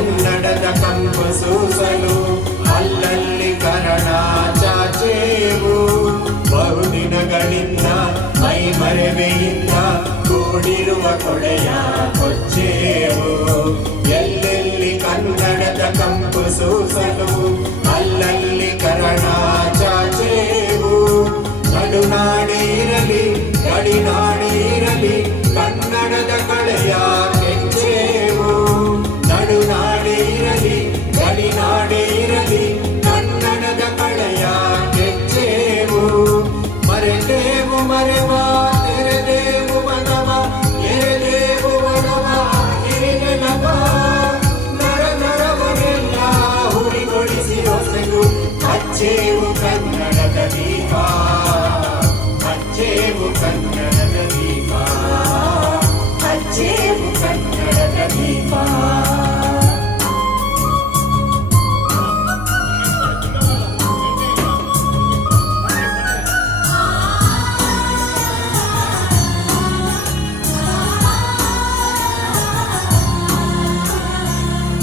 ಕನ್ನಡದ ಕಂಪು ಸೂಸಲು ಅಲ್ಲಲ್ಲಿ ಕನ್ನಡ ಚಾಚೇವು. ಬಹುದಿನಗಳಿಂದ ಮೈ ಮರೆವೆಯಿಂದ ಕೂಡಿರುವ ಕೊಡೆಯ ಕೊಚ್ಚೇವು. ಎಲ್ಲೆಲ್ಲಿ ಕನ್ನಡದ ಕಂಪು ಸೂಸಲು ಅಲ್ಲಲ್ಲಿ ಕನ್ನಡ ಚಾಚೇವು. ನಡುನಾಡೆ ಇರಲಿ ಗಡಿನಾಡೆ ಇರಲಿ ಕನ್ನಡದ ಕಳೆಯ ಕೆಚ್ಚೇವು. ನಡುನಾಡೆ ಇರಲಿ ಗಡಿನಾಡೆ ಇರಲಿ ಕನ್ನಡದ ಕಳೆಯ ಕೆಚ್ಚೇವು. ಮರೆದೇವು ಮರೆವ ತೆರೆದೇವು ಮನವ ಎರೆದೇವು ಒಡವ ಹಿರಿನೆನವ. ನರ ನರವನೆಲ್ಲ ಹುರಿಗೊಳಿಸಿ ಹೊಸೆದು ಹಚ್ಚೇವು ಕನ್ನಡದ ದೀಪ. ಹಚ್ಚೇವು ಕನ್ನಡದ ದೀಪ. ಹಚ್ಚೇವು ಕನ್ನಡದ ದೀಪ.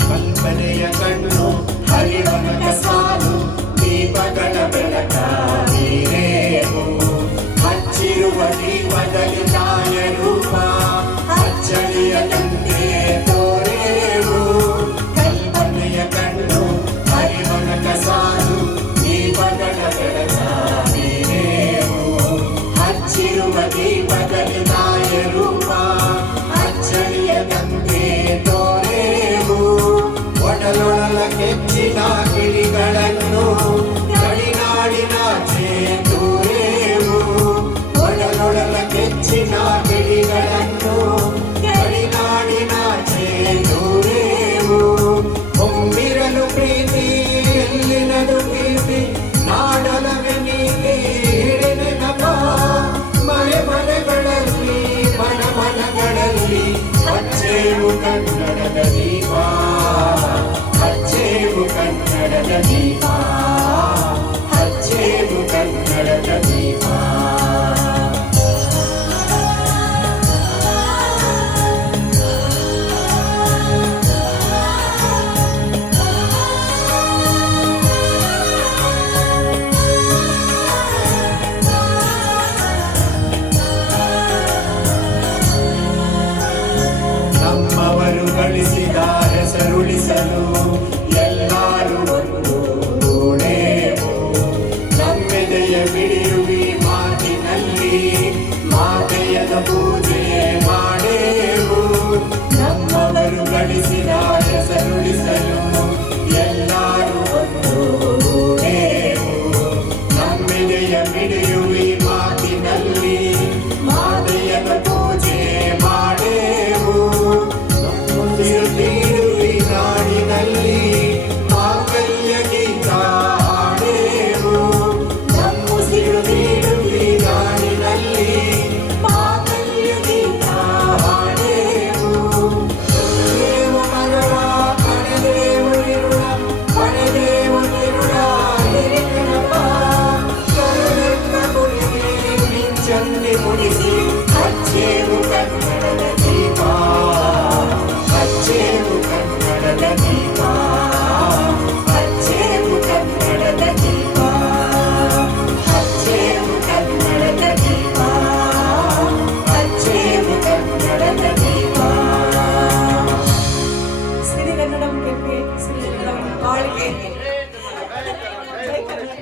ಕಲ್ಪನೆಯ ಕಣ್ಣು ಹರಿವನಕ ಸಾಲು ದೀಪಗಳ ಬೆಳಕ ನೀರೇವು. ಹಚ್ಚಿರುವ ದೀಪದಲ್ಲಿ ತಾಯ ರೂಪ ಅಚ್ಚಳಿಯದಂತೆ ತೋರೇವು. ಕಲ್ಪನೆಯ ಕಣ್ಣು ಹರಿವನಕ ಸಾಲು ದೀಪಗಳ ಬೆಳಕ ನೀರೇವು. ಹಚ್ಚಿರುವ ದೀಪದಲ್ಲಿ ತಾಯ ರೂಪ ಅಚ್ಚಳಿಯದಂತೆ ತೋರೇವು. ಒಡಲೊಡಲ ಕೆಚ್ಚಿನ ಕಿಡಿಗಳನ್ನು ಗಡಿನಾಡಿನಾಚೆ ದೂರೇವು. ಒಡಲೊಡಲ ಕೆಚ್ಚಿನ ಕಿಡಿಗಳನ್ನು ಗಡಿನಾಡಿನಾಚೆ ದೂರೇವು. ಒಮ್ಮಿರಲು ಪ್ರೀತಿ ಎಲ್ಲಿನದು ಪ್ರೀತಿ ನಾಡಲವೆ ನೀತಿ ಹಿಡಿನೆನಪ. ಮನೆ ಮನೆಗಳಲ್ಲಿ ಮನ ಮನಗಳಲ್ಲಿ ಹಚ್ಚೇವು ಕನ್ನಡದ ದೀಪ. ಹಚ್ಚೇವು ಕನ್ನಡದ ದೀಪ. ಹಚ್ಚೇವು ಕನ್ನಡದ ದೀಪ. ನಮ್ಮವರು ಗಳಿಸಿದ ಹೆಸರುಳಿಸಲು ಎಲ್ಲರೂ ಒಂದು ಗೂಡೇವು. ನಮ್ಮೆದೆಯ ಬಿಡಿಯುವಿ ಮಾತಿನಲ್ಲಿ ಮಾತೆಯನ ಪೂಜೆ ಮಾಡೇವು. ನಮ್ಮವರು ಗಳಿಸಿದ ಹೆಸರುಳಿಸಲು ಎಲ್ಲರೂ ಒಂದು ಗೂಡೇವು. ನಮ್ಮೆದೆಯ ಬಿಡಿಯುವಿ ಮಾತಿನಲ್ಲಿ ಮಾತೆಯನ ಪೂಜೆ ಮಾಡೇವು. ತೀರುವಿ ನಾಡಿನಲ್ಲಿ ಮಾಂಗಲ್ಯ ಗೀತ ಹಾಡೇವು. ನಮ್ಮುಸಿರು ನೀಡುವಿ ನಾಡಿನಲ್ಲಿ ಮಾಂಗಲ್ಯ ಗೀತ ಹಾಡೇವು. ದೇವು ಮನವ ಕಣದೇವು ನಿರುಳ ಕಣದೇವು ನಿರುಳ ಹಿರಿನೆನಪ. ಕರುಳೆನ್ನ ಗುಡಿಗೆ ಮಿಂಚನ್ನೆ ಮುಡಿಸಿ ಹಚ್ಚೇವು ಕನ್ನಡದ ದೀಪ. ಹಚ್ಚೇವು ಕನ್ನಡದ ದೀಪ. ಹಚ್ಚೇವು ಕನ್ನಡದ ದೀಪ. ಹಚ್ಚೇವು ಕನ್ನಡದ ದೀಪ. ಹಚ್ಚೇವು ಕನ್ನಡದ ದೀಪ. ಸಿರಿಗನ್ನಡಂ ಕೆಂಪೆ ಸಿರಿಗನ್ನಡಂ ಬಾಳಿಕೆ.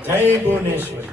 ಜೈ ಭುವನೇಶ್ವರಿ.